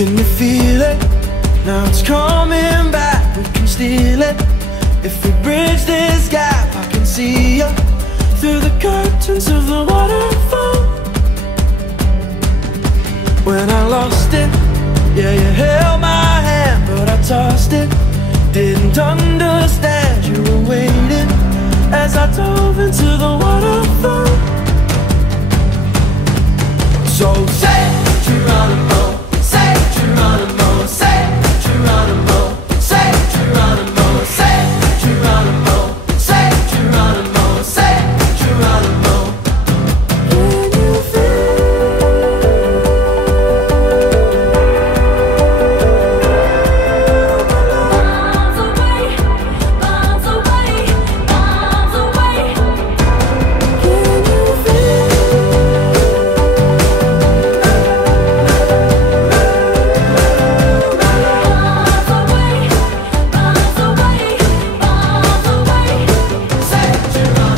Can you feel it? Now it's coming back, we can steal it. If we bridge this gap, I can see you through the curtains of the waterfall. When I lost it, yeah, you held my hand, but I tossed it. Didn't understand you were waiting as I dove into the waterfall. So say Geronimo, say Geronimo, say Geronimo, say Geronimo, say Geronimo, say Geronimo, say Geronimo. Can you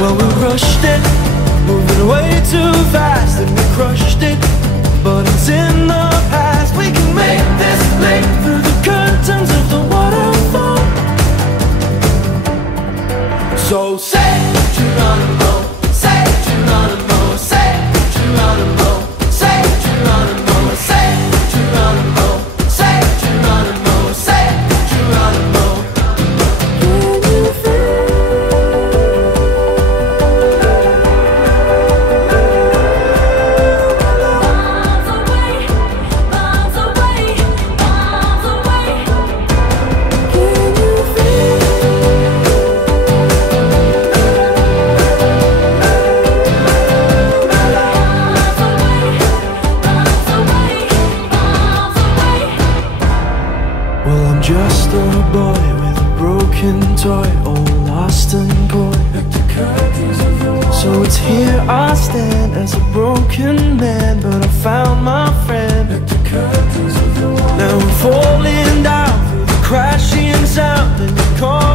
Well, we rushed it, moving way too fast, and we crushed it, but it's in the past. We can make this leap through the curtains of the waterfall. So say Geronimo, say Geronimo, say Geronimo, say Geronimo, say Geronimo, say Geronimo, say Geronimo. Well, I'm just a boy with a broken toy, all lost and coy. So it's here I stand as a broken man, but I found my friend. Now I'm falling down through the crashing sound, and you call